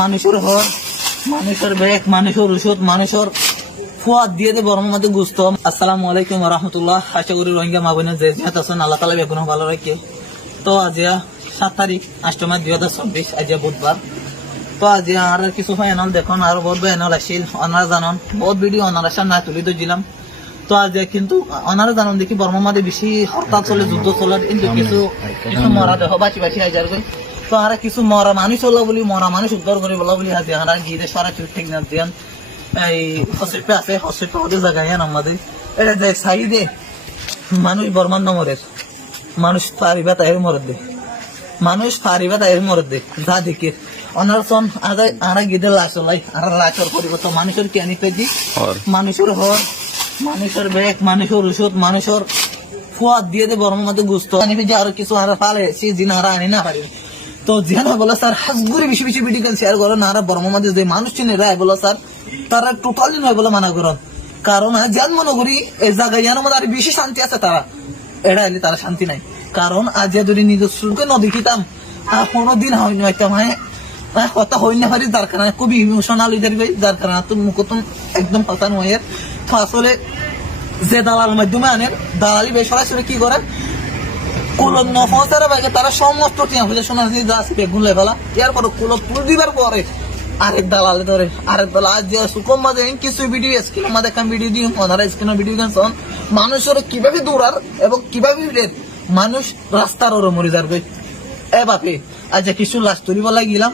মানুষের হর, মানুষের ব্যাগ, মানুষের ওষুধ, মানুষের ফুয়াদ দিয়ে দে বর্ম মধ্যে গুস্ত। আসসালামু আলাইকুম রহমতুল্লাহ। আশা করি রোহিঙ্গা মা বোনের যে যেহেতু আছেন আল্লাহ তালা বেগুন ভালো রাখে। তো আজিয়া 7 তারিখ 8 মাস 2024, আজিয়া বুধবার। তো আজি আর কিছু ফাইনাল দেখুন আর বহুত ফাইনাল আসিল। ওনারা জানন বহুত ভিডিও ওনারা সামনে তুলি দিলাম। তো আজ কিন্তু ওনারা জানন দেখি বর্মা মাঝে বেশি হরতাল চলে, যুদ্ধ চলে, কিন্তু কিছু কিছু মরা দেহ বাঁচি বাঁচি আইজার গই। তো আর কিছু মরা মানুষ হলো বলি, মরা মানুষ উদ্ধার করে বলা বলি হাতে আর গিয়ে সরাসরি ঠিক না দিয়ান এই হসপিটাল আছে, হসপিটাল ওদের জায়গায় আমাদের এটা যে সাইডে মানুষ বর্মান নমরের মানুষ পারিবা তাই মরদ দে, মানুষ পারিবা তাই মরদ দে যা দেখে ওনার সন আরা গিয়ে লাশ লাই আর লাশর পরিবর্তন মানুষের কেনি পেদি, মানুষের হর, মানুষের ব্যাগ, মানুষের ওষুধ, মানুষের ফুয়াদ দিয়ে দে বর্মের মধ্যে গুস্ত যে আরো কিছু আর পালে সে জিন হারা আনি না পারি। তো যেন বলো স্যার হাজগুড়ি বেশি বেশি ভিডিও শেয়ার করো না, আর বর্মের মধ্যে যে মানুষ চিনে রায় বলো স্যার তারা টোটালি নয় বলে মানা করন। কারণ যেন মনে করি এই জায়গায় যেন মধ্যে আর বেশি শান্তি আছে, তারা এরা এলে তারা শান্তি নাই। কারণ আজ যদি নিজের চুলকে ন দেখিতাম কোনোদিন হয়নি হইতাম, হ্যাঁ কথা হই না পারি, যার কারণে খুবই ইমোশনাল হয়ে যাবে, যার কারণে তুমি মুখতম একদম কথা নয়। তো আসলে যে দালাল মাধ্যমে আনেন, দালালি বেশ সরাসরি কি করে কুলো নফসারা বাইকে তারা সমস্ত টিয়া হলে শোনা যা আছে বেগুন লেভেলা এরপর কুলো ফুল দিবার পরে আরেক দালালে ধরে আরেক দালাল আজ সুকম মাঝে কিছু ভিডিও স্ক্রিনের মাঝে একটা ভিডিও দিই, ওনারা স্ক্রিনের ভিডিও গান মানুষের কিভাবে দৌড়ার এবং কিভাবে মানুষ রাস্তার ওরে মরে যাবে। এ বাপে আজ কিছু লাশ তুলিবেলা গেলাম,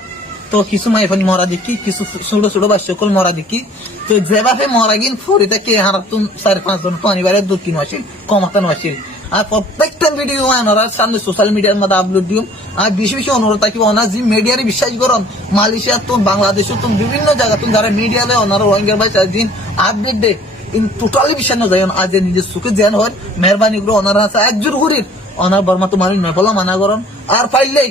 তো কিছু মাইফানি মরা দেখি, কিছু ছোট ছোট বা সকল মরা দেখি। তো যে বাপে মরা গিন ফরিতে কে হারাতুন 4-5 জন পানিবারের 2-3 আসিল কমাতানো আসিল। আর প্রত্যেকটা ভিডিও ওনারা সামনে সোশ্যাল মিডিয়ার মধ্যে আপলোড দিও। আর বেশি বেশি অনুরোধ থাকি ওনার যে মিডিয়ারে বিশ্বাস করুন, মালয়েশিয়া তো বাংলাদেশ তো বিভিন্ন জায়গা তুমি যারা মিডিয়া দেয় ওনারা রোহিঙ্গার ভাই দিন আপডেট দেয়, টোটালি বিশ্বাস না যায়। আজ নিজের সুখে জ্ঞান হয় মেহরবানি করে ওনারা আছে একজোর ঘুরির ওনার বর্মা তো মানুষ নয় বলা মানা করুন। আর পাইলেই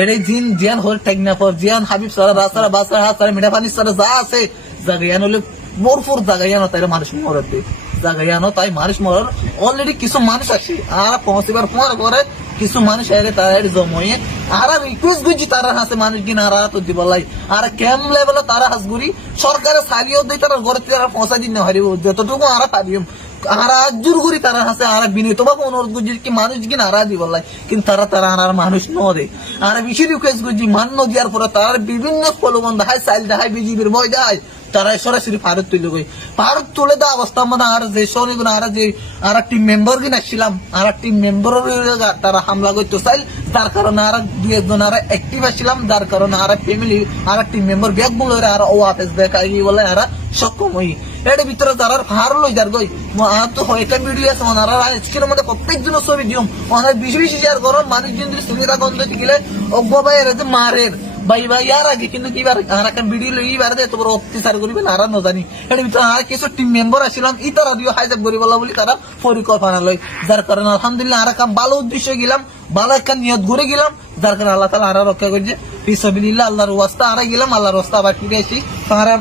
এড়ে জিন জিয়ান হল টেকনা পর জিয়ান হাবিব সারা রাস্তারা বাসারা হাত সারা মিঠা পানি সারা যা আছে জায়গায়ান হলে মোরফুর জায়গায়ান তাই মানুষ মরতে জায়গায়ানো তাই মানুষ মরার অলরেডি কিছু মানুষ আসে আর পৌঁছিবার পর করে কিছু মানুষ এর তারা জময়ে আর রিকোয়েস্ট করছি তারা হাসে মানুষ কিনা আর তো দিবলাই আর কেম লেভেল তারা হাসগুড়ি সরকারের সারিও দিয়ে তারা ঘরে তারা পৌঁছা দিন হারিব যতটুকু আর পারিম আর জোর করি তারা হাসে আর বিনীত ভাবে অনুরোধ করছি কি মানুষ কিনা আর দিবলাই, কিন্তু তারা আর মানুষ ন দে আর বেশি রিকোয়েস্ট করছি মান ন দেওয়ার পরে তারা বিভিন্ন প্রলোভন দেখায়, চাইল দেখায়, বিজিবির ভয় দেয়, তারা সরাসরি ভারত তুলে গই ভারত তুলে দেওয়া অবস্থা মানে আর যে শনি আর যে আর টিম মেম্বার কিনা আসছিলাম আর টিম মেম্বার তারা হামলা করতে চাইল, যার কারণে আর 2-1 আর অ্যাক্টিভ আসছিলাম, যার কারণে আর ফ্যামিলি আর টিম মেম্বার ব্যাগ বলে আর ও আফেস দেখাই বলে আর সক্ষম হই। এর ভিতরে যারা ভার লই যার গই তো হয়তো ভিডিও আছে ওনারা স্ক্রিনের মধ্যে প্রত্যেকজনের ছবি দিও ওনার বেশি বেশি শেয়ার করো, মানুষজন যদি সুবিধা গন্ধ গেলে অজ্ঞাবাই যে মারের ভাই ভাই আর আগে কিন্তু কিবার আর একটা ভিডিও লই বার দেয় তোমার অত্যাচার করিবেন আর ন জানি। এর ভিতরে আর কিছু টিম মেম্বার আসছিলাম ই তারা দিও হাইজাক করি বলা বলি তারা পরিকল্পনা লই, যার কারণে আলহামদুলিল্লাহ আর একটা ভালো উদ্দেশ্য গেলাম, ভালো একটা নিয়ত ঘুরে গেলাম, যার কারণে আল্লাহ তালা আর রক্ষা করছে ফিসাবিলিল্লাহ আল্লাহর ওয়াস্তা আর গেলাম, আল্লাহর ওয়াস্তা আবার ফিরে আসি। তারা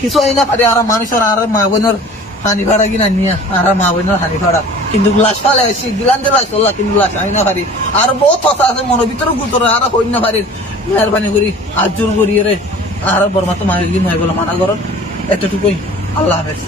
কিছু আইনা পারে আর মানুষের আর মা বোনের হানি ভাড়া কিনা নিয়ে আর মা বোনের হানি ভাড়া কিন্তু লাশ ফালে আসি দিলাম যে লাশ কিন্তু লাশ আইনা পারি আর বহুত কথা আছে মনের ভিতরে গুতরে আর হই না পারি। মেহরবানি করি হাত জোর করি রে আর বর্মা তো মানুষ দিন হয় বলে মানা করো, এতটুকুই। আল্লাহ হাফেজ।